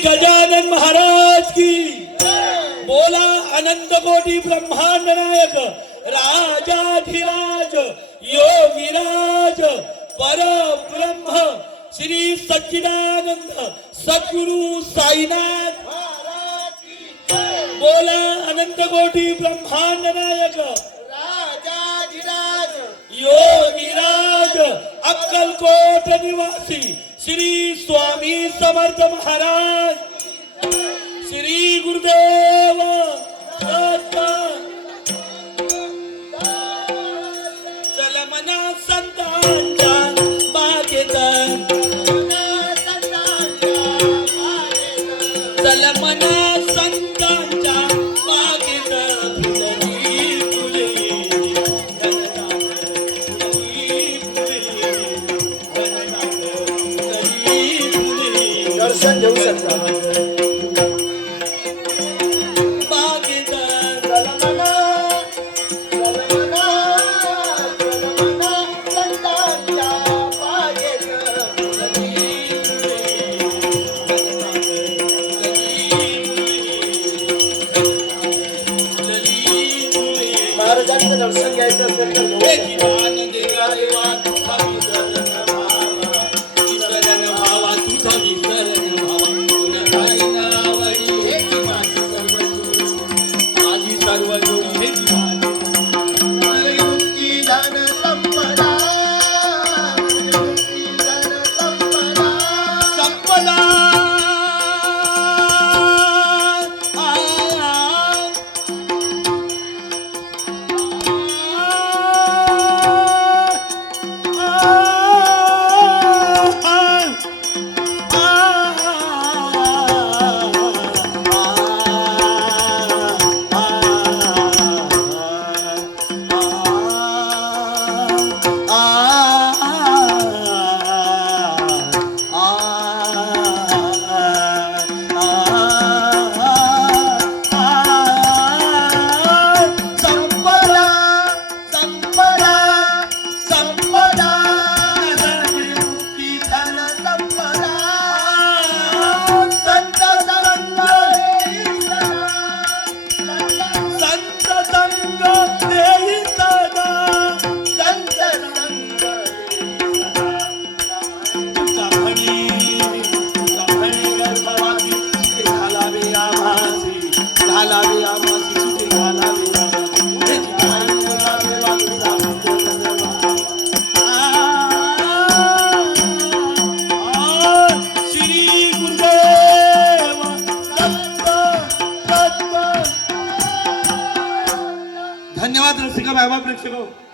गजानन महाराज की। बोला अनंत कोटी ब्रह्मांड नायक राजाधिराज योगीराज परब्रह्म श्री सच्चिदानंद सद्गुरु साईनाथ। बोला अनंत कोटी ब्रह्मांड नायक राजाधिराज। योगीराज अक्कलकोट निवासी। श्री स्वामी समर्थ महाराज. श्री गुरुदेव दत्त चल मना संतांच्या बागेत चल मना दर्शन घेऊ शकता. महाराजांचं दर्शन घ्यायचं असेल तर घेऊ शकता. धन्यवाद रसिका बाबा प्रेक्षक।